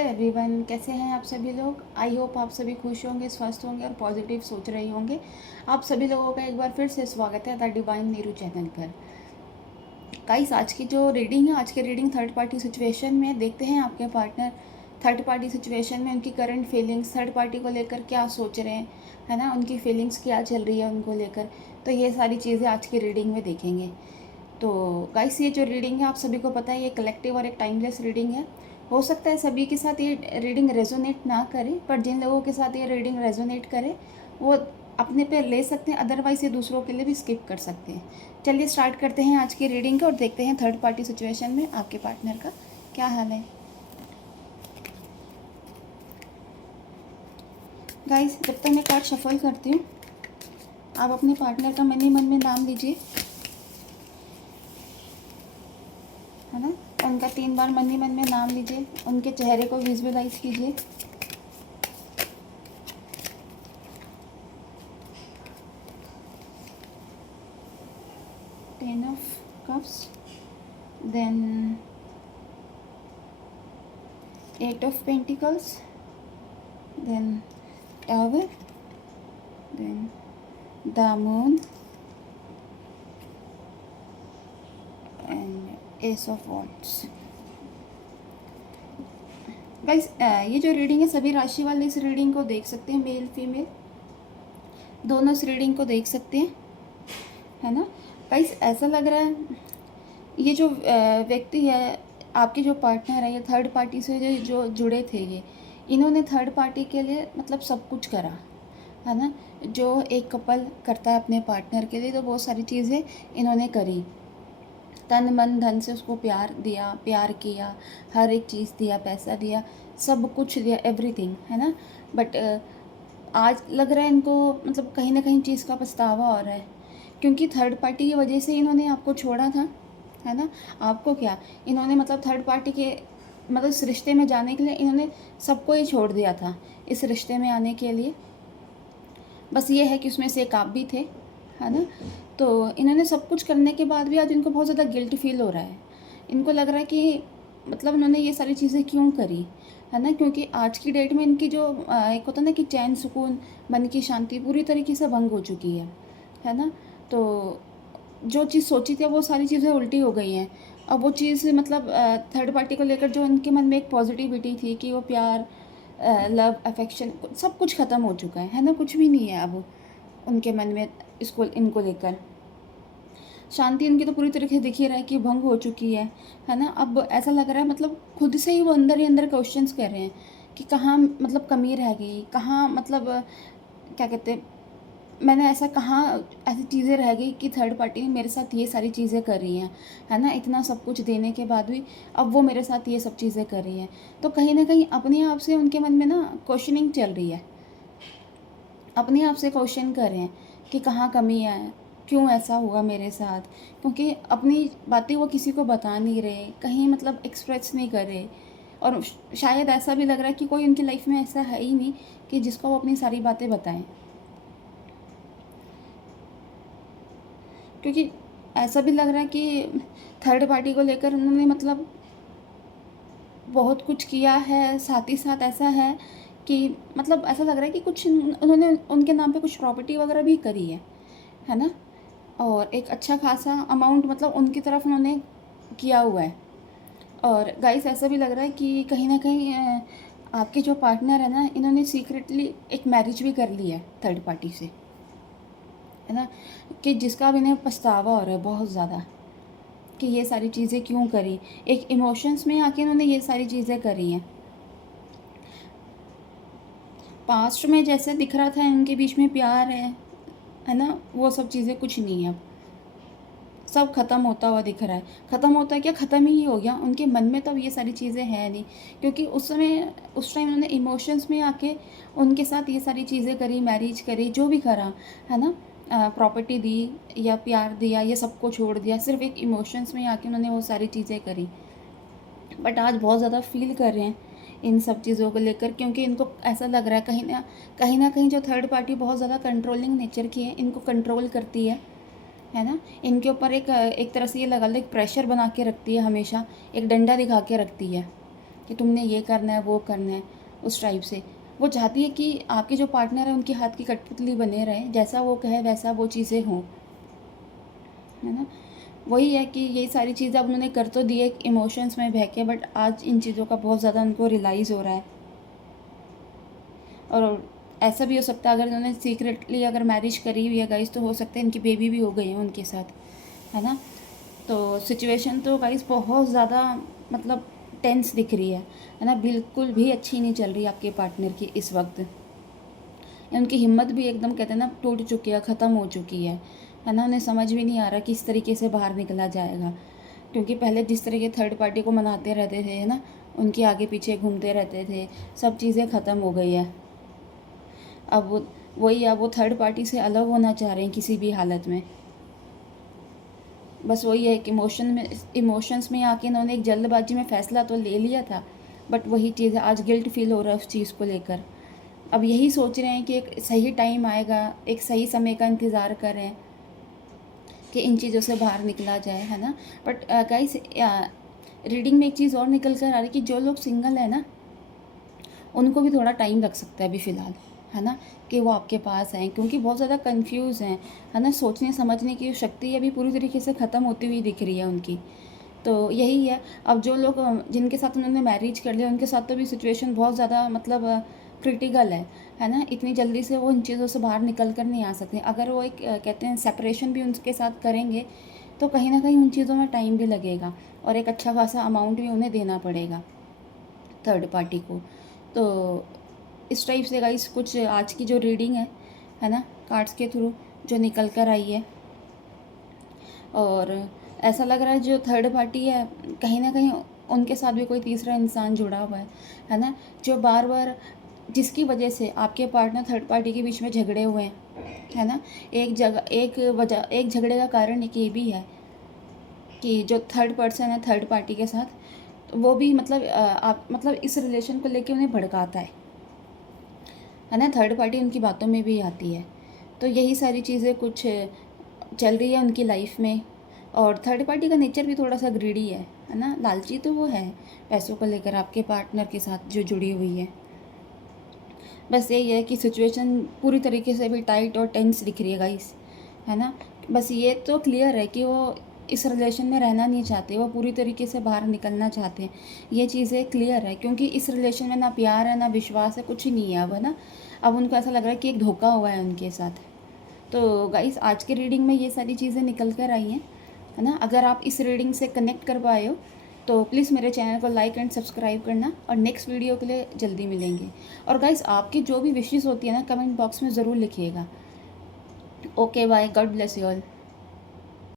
Everyone, कैसे हैं आप सभी लोग। आई होप आप सभी खुश होंगे, स्वस्थ होंगे और पॉजिटिव सोच रहे होंगे। आप सभी लोगों का एक बार फिर से स्वागत है द डिवाइन नीरू चैनल पर। गाइस, आज की जो रीडिंग है, आज की रीडिंग थर्ड पार्टी सिचुएशन में देखते हैं आपके पार्टनर थर्ड पार्टी सिचुएशन में उनकी करंट फीलिंग्स, थर्ड पार्टी को लेकर क्या सोच रहे हैं, है ना, उनकी फीलिंग्स क्या चल रही है उनको लेकर। तो ये सारी चीज़ें आज की रीडिंग में देखेंगे। तो गाइस, ये जो रीडिंग है आप सभी को पता है ये कलेक्टिव और एक टाइमलेस रीडिंग है। हो सकता है सभी के साथ ये रीडिंग रेजोनेट ना करे, पर जिन लोगों के साथ ये रीडिंग रेजोनेट करे वो अपने पे ले सकते हैं, अदरवाइज ये दूसरों के लिए भी स्किप कर सकते हैं। चलिए स्टार्ट करते हैं आज की रीडिंग को और देखते हैं थर्ड पार्टी सिचुएशन में आपके पार्टनर का क्या हाल है। गाइस, जब तक मैं कार्ड शफल करती हूँ आप अपने पार्टनर का मन ही मन में नाम लीजिए, है ना। उनका 3 बार मन ही मन में नाम लीजिए, उनके चेहरे को विजुअलाइज कीजिए। Ten of cups, then 8 of pentacles, then tower, then the moon and ace of wands. Guys, ये जो रीडिंग है सभी राशि वाले इस रीडिंग को देख सकते हैं, मेल फीमेल दोनों इस रीडिंग को देख सकते हैं, है ना। गाइस, ऐसा लग रहा है ये जो व्यक्ति है, आपके जो पार्टनर है, ये थर्ड पार्टी से जो जुड़े थे, ये इन्होंने थर्ड पार्टी के लिए मतलब सब कुछ करा, है ना। जो एक कपल करता है अपने पार्टनर के लिए, तो बहुत सारी चीज़ें इन्होंने करी, तन मन धन से उसको प्यार दिया, प्यार किया, हर एक चीज़ दिया, पैसा दिया, सब कुछ दिया, एवरीथिंग, है ना। बट आज लग रहा है इनको मतलब कहीं ना कहीं चीज़ का पछतावा हो रहा है, क्योंकि थर्ड पार्टी की वजह से इन्होंने आपको छोड़ा था, है ना। आपको क्या, इन्होंने मतलब थर्ड पार्टी के मतलब इस रिश्ते में जाने के लिए इन्होंने सबको ही छोड़ दिया था इस रिश्ते में आने के लिए। बस ये है कि उसमें से एक आप भी थे, है ना। तो इन्होंने सब कुछ करने के बाद भी आज इनको बहुत ज़्यादा गिल्ट फील हो रहा है। इनको लग रहा है कि मतलब इन्होंने ये सारी चीज़ें क्यों करी, है ना। क्योंकि आज की डेट में इनकी जो एक होता है ना कि चैन सुकून, मन की शांति पूरी तरीके से भंग हो चुकी है ना। तो जो चीज़ सोची थी वो सारी चीज़ें उल्टी हो गई हैं। अब वो चीज़ मतलब थर्ड पार्टी को लेकर जो उनके मन में एक पॉजिटिविटी थी कि वो प्यार, लव, अफेक्शन, सब कुछ ख़त्म हो चुका है ना। कुछ भी नहीं है अब उनके मन में इसको इनको लेकर। शांति उनकी तो पूरी तरीके से दिख ही रहा है कि भंग हो चुकी है ना। अब ऐसा लग रहा है मतलब खुद से ही वो अंदर ही अंदर क्वेश्चंस कर रहे हैं कि कहाँ मतलब कमी रह गई, कहाँ मतलब क्या कहते हैं, मैंने ऐसा कहाँ ऐसी चीज़ें रह गई कि थर्ड पार्टी ने मेरे साथ ये सारी चीज़ें कर रही हैं, है ना। इतना सब कुछ देने के बाद भी अब वो मेरे साथ ये सब चीज़ें कर रही हैं। तो कहीं ना कहीं अपने आप से उनके मन में ना क्वेश्चनिंग चल रही है, अपने आप से क्वेश्चन कर रहे हैं कि कहाँ कमी है, क्यों ऐसा हुआ मेरे साथ। क्योंकि अपनी बातें वो किसी को बता नहीं रहे, कहीं मतलब एक्सप्रेस नहीं कर रहे। और शायद ऐसा भी लग रहा है कि कोई उनकी लाइफ में ऐसा है ही नहीं कि जिसको वो अपनी सारी बातें बताएं। क्योंकि ऐसा भी लग रहा है कि थर्ड पार्टी को लेकर उन्होंने मतलब बहुत कुछ किया है, साथ ही साथ ऐसा है कि मतलब ऐसा लग रहा है कि कुछ उन्होंने उनके नाम पे कुछ प्रॉपर्टी वगैरह भी करी है ना। और एक अच्छा खासा अमाउंट मतलब उनकी तरफ उन्होंने किया हुआ है। और गाइस, ऐसा भी लग रहा है कि कहीं ना कहीं आपके जो पार्टनर है ना, इन्होंने सीक्रेटली एक मैरिज भी कर ली है थर्ड पार्टी से, है ना। कि जिसका अब इन्हें पछतावा हो रहा है बहुत ज़्यादा कि ये सारी चीज़ें क्यों करी। एक इमोशंस में आके इन्होंने ये सारी चीज़ें करी हैं। पास्ट में जैसे दिख रहा था इनके बीच में प्यार है ना, वो सब चीज़ें कुछ नहीं है। अब सब ख़त्म होता हुआ दिख रहा है। ख़त्म होता है क्या, ख़त्म ही हो गया। उनके मन में तो अब ये सारी चीज़ें हैं नहीं, क्योंकि उस टाइम उन्होंने इमोशंस में आके उनके साथ ये सारी चीज़ें करी, मैरिज करी, जो भी करा, है ना। प्रॉपर्टी दी या प्यार दिया, ये सबको छोड़ दिया, सिर्फ एक इमोशंस में आके उन्होंने वो सारी चीज़ें करी। बट आज बहुत ज़्यादा फील कर रहे हैं इन सब चीज़ों को लेकर, क्योंकि इनको ऐसा लग रहा है कहीं ना कहीं जो थर्ड पार्टी बहुत ज़्यादा कंट्रोलिंग नेचर की है, इनको कंट्रोल करती है ना। इनके ऊपर एक तरह से ये लगा लो एक प्रेशर बना के रखती है, हमेशा एक डंडा दिखा के रखती है कि तुमने ये करना है वो करना है, उस टाइप से। वो चाहती है कि आपके जो पार्टनर है उनके हाथ की कठपुतली बने रहें, जैसा वो कहे वैसा वो चीज़ें हों, है ना। वही है कि ये सारी चीज़ें अब उन्होंने कर तो दी है इमोशंस में बह के, बट आज इन चीज़ों का बहुत ज़्यादा उनको रियलाइज़ हो रहा है। और ऐसा भी हो सकता है अगर इन्होंने सीक्रेटली अगर मैरिज करी हुई है गाइस, तो हो सकता है इनकी बेबी भी हो गई है उनके साथ, है ना। तो सिचुएशन तो गाइस बहुत ज़्यादा मतलब टेंस दिख रही है ना। बिल्कुल भी अच्छी नहीं चल रही आपके पार्टनर की इस वक्त। उनकी हिम्मत भी एकदम कहते हैं ना टूट चुकी है, ख़त्म हो चुकी है ना। उन्हें समझ भी नहीं आ रहा किस तरीके से बाहर निकला जाएगा, क्योंकि पहले जिस तरह के थर्ड पार्टी को मनाते रहते थे, है ना, उनके आगे पीछे घूमते रहते थे, सब चीज़ें ख़त्म हो गई है। अब वही अब वो थर्ड पार्टी से अलग होना चाह रहे हैं किसी भी हालत में। बस वही है कि इमोशंस में आके इन्होंने एक जल्दबाजी में फ़ैसला तो ले लिया था, बट वही चीज़ है, आज गिल्ट फील हो रहा है उस चीज़ को लेकर। अब यही सोच रहे हैं कि एक सही टाइम आएगा, एक सही समय का इंतज़ार कर रहे हैं कि इन चीज़ों से बाहर निकला जाए, है ना। बट गाइस रीडिंग में एक चीज़ और निकल कर आ रही है कि जो लोग सिंगल है ना, उनको भी थोड़ा टाइम लग सकता है अभी फ़िलहाल, है ना, कि वो आपके पास आएँ, क्योंकि बहुत ज़्यादा कंफ्यूज हैं, है ना। सोचने समझने की शक्ति अभी पूरी तरीके से ख़त्म होती हुई दिख रही है उनकी। तो यही है, अब जो लोग जिनके साथ उन्होंने मैरिज कर लिया उनके साथ तो भी सिचुएशन बहुत ज़्यादा मतलब क्रिटिकल है ना। इतनी जल्दी से वो इन चीज़ों से बाहर निकल कर नहीं आ सकते। अगर वो एक कहते हैं सेपरेशन भी उनके साथ करेंगे, तो कहीं ना कहीं उन चीज़ों में टाइम भी लगेगा और एक अच्छा खासा अमाउंट भी उन्हें देना पड़ेगा थर्ड पार्टी को। तो इस टाइप से गाइस कुछ आज की जो रीडिंग है ना, कार्ड्स के थ्रू जो निकल कर आई है। और ऐसा लग रहा है जो थर्ड पार्टी है कहीं ना कहीं उनके साथ भी कोई तीसरा इंसान जुड़ा हुआ है ना, जो बार बार जिसकी वजह से आपके पार्टनर थर्ड पार्टी के बीच में झगड़े हुए हैं, है ना। एक झगड़े का कारण एक ये भी है कि जो थर्ड पर्सन है थर्ड पार्टी के साथ, तो वो भी मतलब आप मतलब इस रिलेशन को लेके उन्हें भड़काता है ना। थर्ड पार्टी उनकी बातों में भी आती है। तो यही सारी चीज़ें कुछ चल रही है उनकी लाइफ में। और थर्ड पार्टी का नेचर भी थोड़ा सा ग्रीडी है ना, लालची तो वो है पैसों को लेकर आपके पार्टनर के साथ जो जुड़ी हुई है। बस यही है कि सिचुएशन पूरी तरीके से भी टाइट और टेंस दिख रही है गाइस, है ना। बस ये तो क्लियर है कि वो इस रिलेशन में रहना नहीं चाहते, वो पूरी तरीके से बाहर निकलना चाहते हैं। ये चीज़ें क्लियर है, क्योंकि इस रिलेशन में ना प्यार है ना विश्वास है, कुछ ही नहीं है अब, है ना। अब उनको ऐसा लग रहा है कि एक धोखा हुआ है उनके साथ। तो गाइस आज की रीडिंग में ये सारी चीज़ें निकल कर आई हैं, है ना। अगर आप इस रीडिंग से कनेक्ट कर पाए हो तो प्लीज़ मेरे चैनल को लाइक एंड सब्सक्राइब करना, और नेक्स्ट वीडियो के लिए जल्दी मिलेंगे। और गाइस आपकी जो भी विशेस होती है ना, कमेंट बॉक्स में ज़रूर लिखिएगा। Okay bye, god bless you all.